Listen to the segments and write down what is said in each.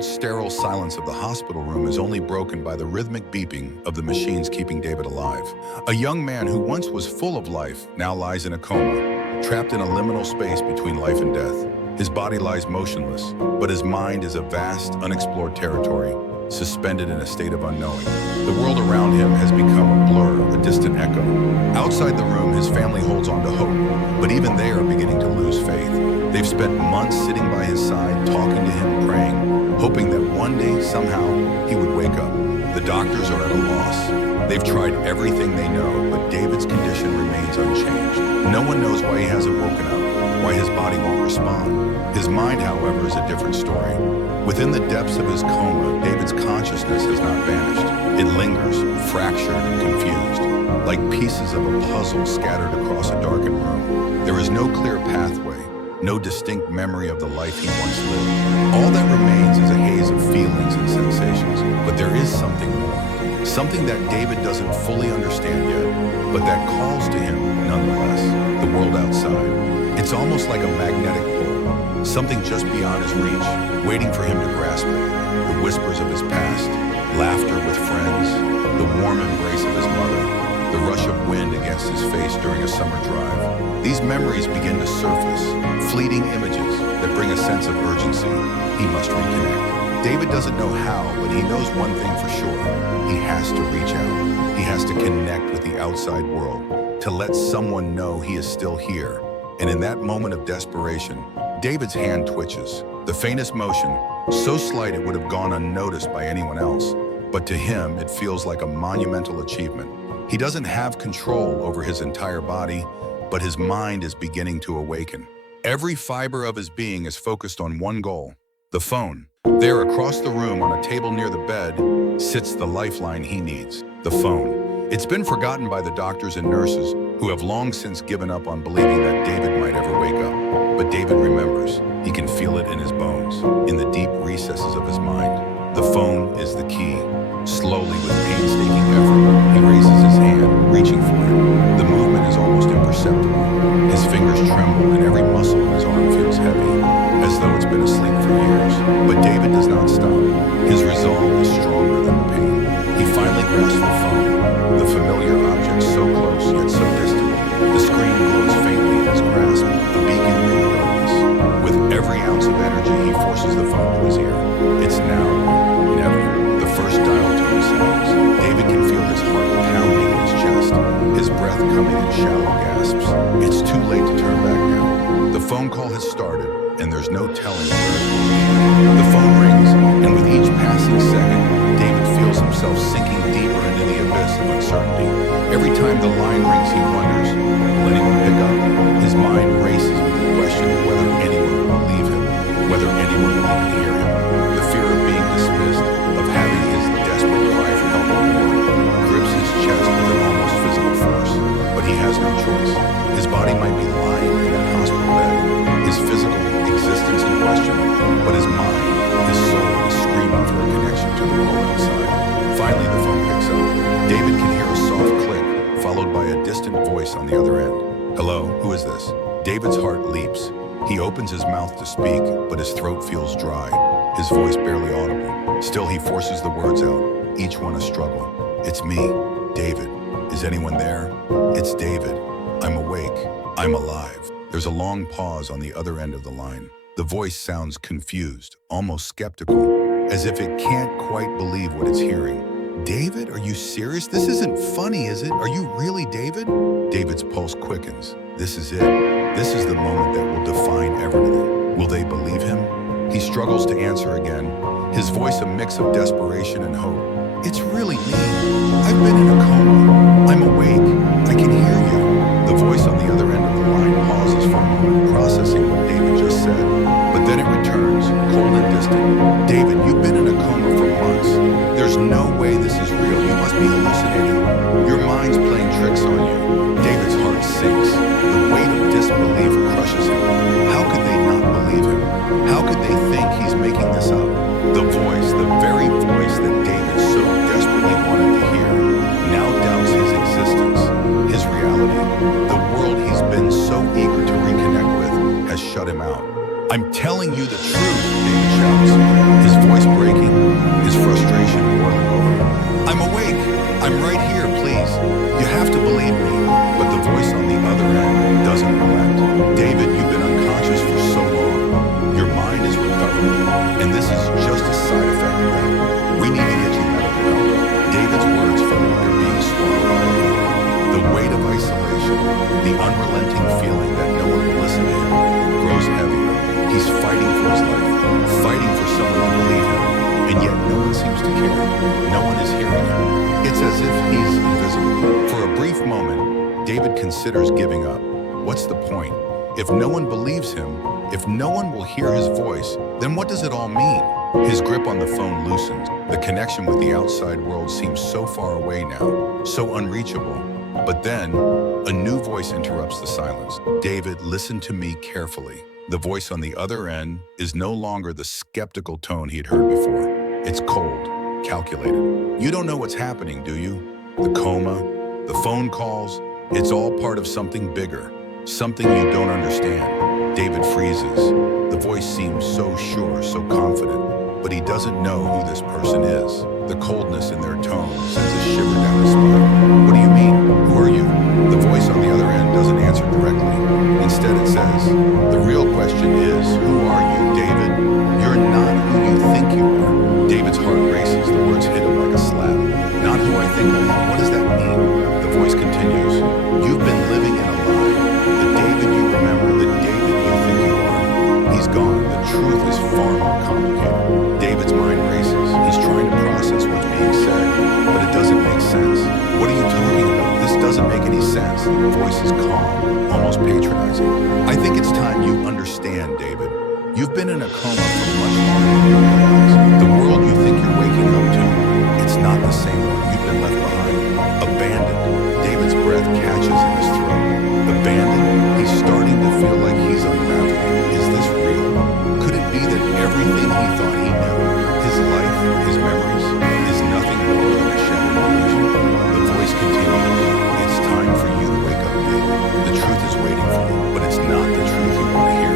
cold, sterile silence of the hospital room is only broken by the rhythmic beeping of the machines keeping David alive. A young man who once was full of life now lies in a coma, trapped in a liminal space between life and death. His body lies motionless, but his mind is a vast, unexplored territory, suspended in a state of unknowing. The world around him has become a blur, a distant echo. Outside the room, his family holds on to hope, but even they are beginning to lose faith. They've spent months sitting by his side, talking to him, praying, hoping that one day, somehow, he would wake up. The doctors are at a loss. They've tried everything they know, but David's condition remains unchanged. No one knows why he hasn't woken up, why his body won't respond. His mind, however, is a different story. Within the depths of his coma, David's consciousness has not vanished. It lingers, fractured and confused, like pieces of a puzzle scattered across a darkened room. There is no clear pathway, no distinct memory of the life he once lived. All that remains is a haze of feelings and sensations, but there is something more. Something that David doesn't fully understand yet, but that calls to him nonetheless. The world outside. It's almost like a magnetic pull, something just beyond his reach, waiting for him to grasp it. The whispers of his past, laughter with friends, the warm embrace of his mother, the rush of wind against his face during a summer drive. These memories begin to surface, fleeting images that bring a sense of urgency. He must reconnect. David doesn't know how, but he knows one thing for sure. He has to reach out. He has to connect with the outside world, to let someone know he is still here. And in that moment of desperation, David's hand twitches. The faintest motion, so slight it would have gone unnoticed by anyone else. But to him, it feels like a monumental achievement. He doesn't have control over his entire body, but his mind is beginning to awaken. Every fiber of his being is focused on one goal: the phone. There, across the room on a table near the bed, sits the lifeline he needs, the phone. It's been forgotten by the doctors and nurses who have long since given up on believing that David might ever wake up. But David remembers. He can feel it in his bones, in the deep recesses of his mind. The phone is the key. Slowly, with painstaking effort, he raises his hand, reaching for it. The movement is almost imperceptible. His fingers tremble and every muscle in his arm feels heavy, as though it's been asleep for years. But David does not stop. His resolve is stronger than the pain. He finally grasps the phone, the familiar object so close yet so distant. The screen glows faintly in his grasp, a beacon in the darkness. With every ounce of energy, he forces the phone to his ear. It's now, never. The first dial tone sounds. David can feel his heart pounding in his chest, his breath coming in shallow gasps. It's too late to turn back now. The phone call has started, and there's no telling where it will lead. The phone rings, and with each passing second, David feels himself sinking deeper into the abyss of uncertainty. Every time the line rings, he wonders, will anyone pick up? His mind races with the question of whether anyone will believe him, whether anyone will even hear him. The fear of being dismissed, of having his desperate cry for help ignored, grips his chest with an almost physical force. But he has no choice. His body might be lying in a hospital bed, his physical existence in question, but his mind, his soul is screaming for a connection to the world outside. Finally, the phone picks up. David can hear a soft click, followed by a distant voice on the other end. Hello, who is this? David's heart leaps. He opens his mouth to speak, but his throat feels dry, his voice barely audible. Still, he forces the words out, each one a struggle. It's me, David. Is anyone there? It's David. I'm awake. I'm alive. There's a long pause on the other end of the line. The voice sounds confused, almost skeptical, as if it can't quite believe what it's hearing. David, are you serious? This isn't funny, is it? Are you really David? David's pulse quickens. This is it. This is the moment that will define everything. Will they believe him? He struggles to answer again, his voice a mix of desperation and hope. It's really me. I've been in a coma. I'm awake. I can hear you. The voice on the other end of the line pauses for a moment, processing what David just said. But then it returns, cold and distant. David, you've been in a coma for months. There's no way this is real. You must be hallucinating. Your mind's playing tricks on you. David's heart sinks. The weight of disbelief crushes him. How could they not believe him? How could they think he's making this up? The voice, the very voice that David so desperately wanted to hear, now doubts his existence, his reality. The world he's been so eager to reconnect with has shut him out. I'm telling you the truth, David shouts. And this is just a side effect of that. We need to get you medical help. David's words feel like they're being swallowed by a whale. The weight of isolation, the unrelenting feeling that no one will listen to him, grows heavier. He's fighting for his life, fighting for someone to believe him, and yet no one seems to care. No one is hearing him. It's as if he's invisible. For a brief moment, David considers giving up. What's the point? If no one believes him, if no one will hear his voice, then what does it all mean? His grip on the phone loosens. The connection with the outside world seems so far away now, so unreachable. But then, a new voice interrupts the silence. David, listen to me carefully. The voice on the other end is no longer the skeptical tone he had heard before. It's cold, calculated. You don't know what's happening, do you? The coma, the phone calls, it's all part of something bigger, something you don't understand. David freezes. The voice seems so sure, so confident, but he doesn't know who this person is. The coldness in their tone sends a shiver down his spine. What do you mean? Who are you? The voice on the other end doesn't answer directly. Instead it says, the real question is, who are you, David? You're not who you think you are. David's heart races. The words hit him like a slap. Not who I think I am. What does that mean? The voice continues. You've been living in a lie. The David you remember, the David you think you are, he's gone. The truth is far more complicated. David's mind races. He's trying to process what's being said, but it doesn't make sense. What are you talking about? This doesn't make any sense. The voice is calm, almost patronizing. I think it's time you understand, David. You've been in a coma for much longer than you realize. The world you think you're waking up to, it's not the same one. You've been left behind, abandoned. David's breath catches in his throat. Abandoned? He's starting to feel like he's unraveling. Is this real? Could it be that everything he thought he knew, his life, his memories, is nothing more than a shattered illusion? The voice continues. It's time for you to wake up, David. The truth is waiting for you, but it's not the truth you want to hear.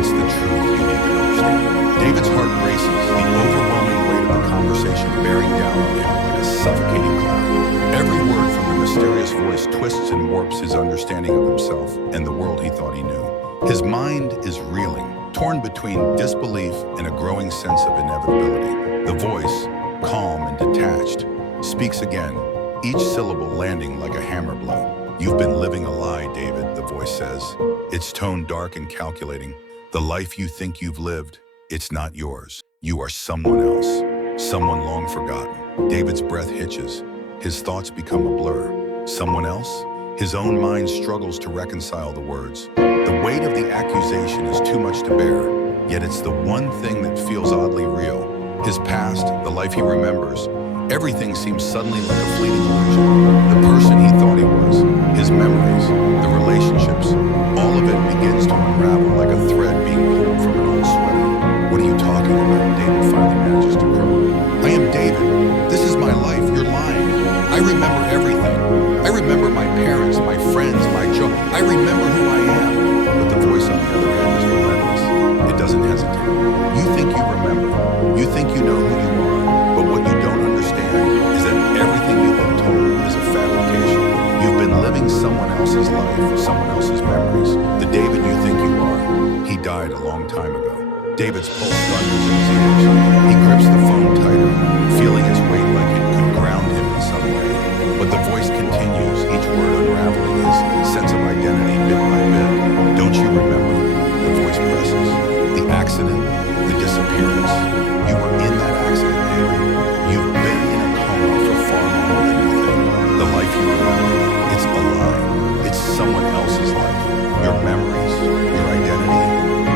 It's the truth you need to understand. David's heart races, the overwhelming weight of the conversation bearing down on him like a suffocating cloud. Every word from the mysterious voice twists and warps his understanding of himself and the world he thought he knew. His mind is reeling, torn between disbelief and a growing sense of inevitability. The voice, calm and detached, speaks again, each syllable landing like a hammer blow. You've been living a lie, David, the voice says, its tone dark and calculating. The life you think you've lived, it's not yours. You are someone else, someone long forgotten. David's breath hitches. His thoughts become a blur. Someone else? His own mind struggles to reconcile the words. The weight of the accusation is too much to bear, yet it's the one thing that feels oddly real. His past, the life he remembers, everything seems suddenly like a fleeting illusion. The person he thought he was, his memories, the relationships, all of it begins to unravel like a thread being pulled from an old sweater. What are you talking about? David finally manages to crow. I am David. This is my life. You're lying. I remember everything. I remember my parents, my friends, my job. I remember who I am. But the voice on the other end is relentless. It doesn't hesitate. You think you remember. You think you know who you are. But what you don't understand is that everything you've been told is a fabrication. You've been living someone else's life, someone else's memories. The David you think you are, he died a long time ago. David's pulse thunders in his ears. He grips the phone tighter, feeling its weight like it could ground him in some way. But the voice continues, each word unraveling his sense of identity bit by bit. Don't you remember? The voice presses. The accident, the disappearance. You were in that accident, David. You've been in a coma for far longer than you think. The life you remember, it's a lie. It's someone else's life. Your memories, your identity,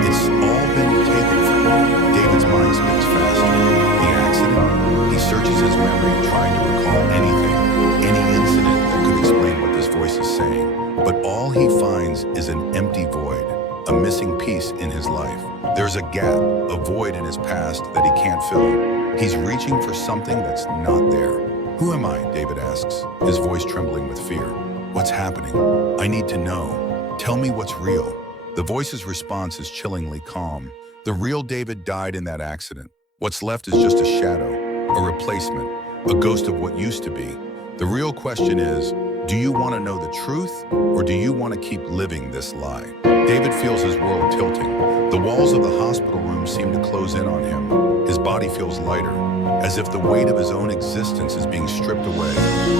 it's all been taken from you. David's mind spins faster. The accident, he searches his memory, trying to recall anything, any incident that could explain what this voice is saying. But all he finds is an empty void, a missing piece in his life. There's a gap, a void in his past that he can't fill. He's reaching for something that's not there. Who am I? David asks, his voice trembling with fear. What's happening? I need to know. Tell me what's real. The voice's response is chillingly calm. The real David died in that accident. What's left is just a shadow, a replacement, a ghost of what used to be. The real question is, Do you want to know the truth, or do you want to keep living this lie? David feels his world tilting. The walls of the hospital room seem to close in on him. His body feels lighter, as if the weight of his own existence is being stripped away.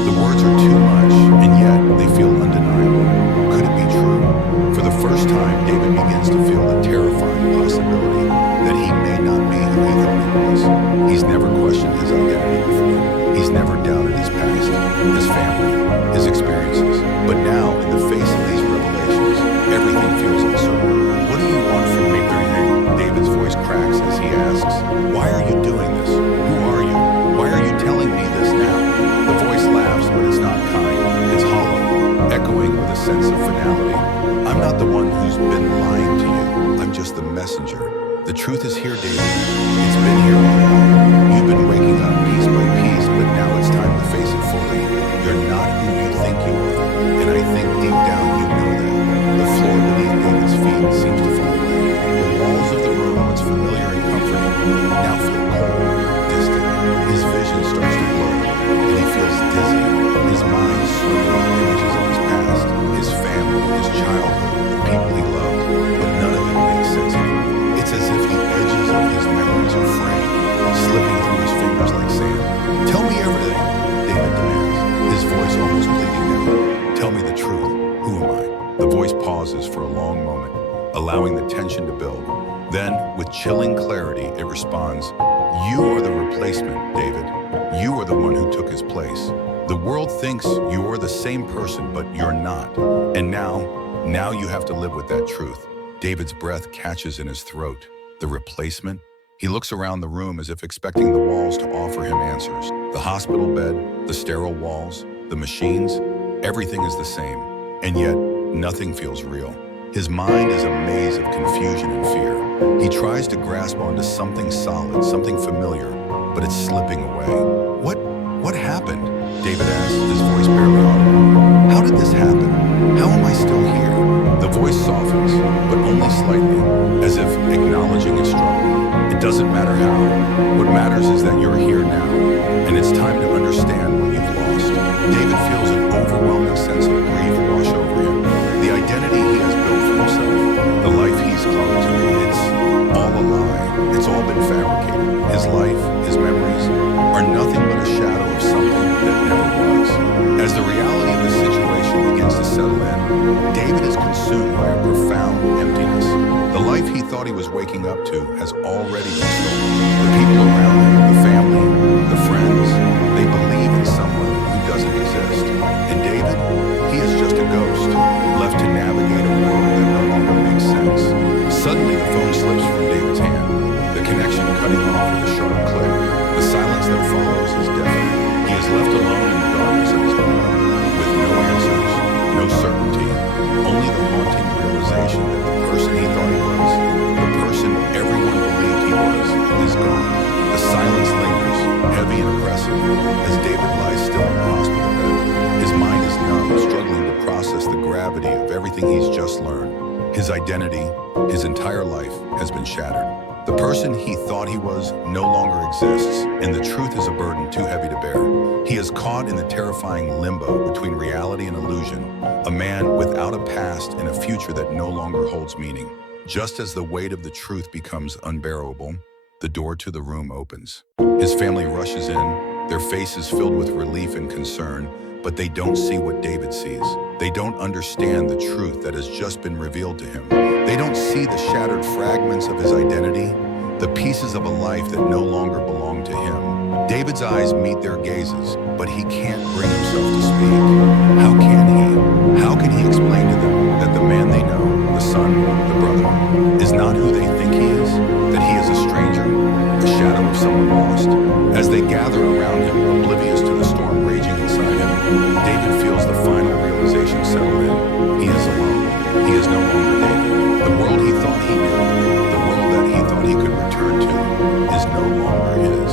The words are too much, and yet they feel undeniable. Could it be true? For the first time, David begins to feel the terrifying possibility that he may not be who he thought he was. He's never questioned his identity before. He's never doubted his past, his family, his experiences. But now, in the face of these revelations, everything feels uncertain. What do you want from me, David's voice cracks as he asks, "Why are you doing this? Who are you? Why are you telling me this now?" The voice laughs, but it's not kind. It's hollow, echoing with a sense of finality. "I'm not the one who's been lying to you. I'm just the messenger. The truth is here, David. It's been here all along. You've been waking up piece by piece, but now it's time to face it fully. You're not who you think you are, and I think deep down you know that." The floor beneath David's feet seems to fall away. The walls of the room, once familiar and comforting, now feel cold, distant. His vision starts to blur, and he feels dizzy. His mind swimming with images of his past, his family, his childhood, the people he loved, but none of it makes sense anymore. It's as if the edges of his memories are fraying, slipping through his fingers like sand. "Tell me everything," David demands, his voice almost pleading now. "Tell me the truth. Who am I?" The voice pauses for a long moment, allowing the tension to build. Then, with chilling clarity, it responds, "You are the replacement, David. You are the one who took his place. The world thinks you are the same person, but you're not. And now you have to live with that truth." David's breath catches in his throat. The replacement? He looks around the room as if expecting the walls to offer him answers. The hospital bed, the sterile walls, the machines, everything is the same. And yet, nothing feels real. His mind is a maze of confusion and fear. He tries to grasp onto something solid, something familiar, but it's slipping away. What happened?" David asks, his voice barely audible. "How did this happen? How am I still here?" The voice softens, but only slightly, as if acknowledging his struggle. "It doesn't matter how. What matters is that you're here now, and it's time to understand what you've lost." David feels an overwhelming sense of grief wash over him. The identity he has built for himself, the life he's clung to, it's all a lie. It's all been fabricated. His life, his memories, are nothing but a shadow of something that never was. As the reality of the situation begins to settle in, David is consumed by a profound emptiness. The life he thought he was waking up to has already been stolen. The people around him, the family, the friends, they believe in someone who doesn't exist. And David, he is just a ghost, left to navigate a world that no longer makes sense. Suddenly, the phone slips from David's hand, the connection cutting off with a sharp click. The silence that follows is deafening. He is left alone in the darkness of his mind, with no answers, no certainty, only the haunting realization that the person he thought he was, the person everyone believed he was, is gone. The silence lingers, heavy and oppressive, as David lies still in the hospital bed. His mind is numb, struggling to process the gravity of everything he's just learned. His identity, his entire life, has been shattered. The person he thought he was no longer exists, and the truth is a burden too heavy to bear. He is caught in the terrifying limbo between reality and illusion, a man without a past and a future that no longer holds meaning. Just as the weight of the truth becomes unbearable, the door to the room opens. His family rushes in, their faces filled with relief and concern, but they don't see what David sees. They don't understand the truth that has just been revealed to him. They don't see the shattered fragments of his identity, the pieces of a life that no longer belong to him. David's eyes meet their gazes, but he can't bring himself to speak. How can he? How can he explain to them that the man they know, the son, the brother, is not who they think he is? That he is a stranger, a shadow of someone lost? As they gather around him, oblivious to the storm raging inside him, David feels the final realization settle in. He is alone. He is no longer David. The world he thought he knew, the world that he thought he could return to, is no longer his.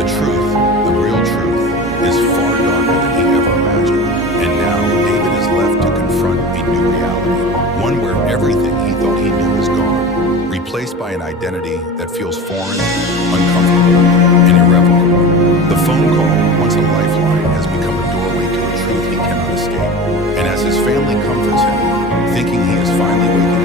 The truth, the real truth, is far darker than he ever imagined. And now David is left to confront a new reality, one where everything he thought he knew is gone, replaced by an identity that feels foreign, uncomfortable, and irrevocable. The phone call, once a lifeline, has become a doorway to a truth he cannot escape. And as his family comforts him, thinking he is finally waking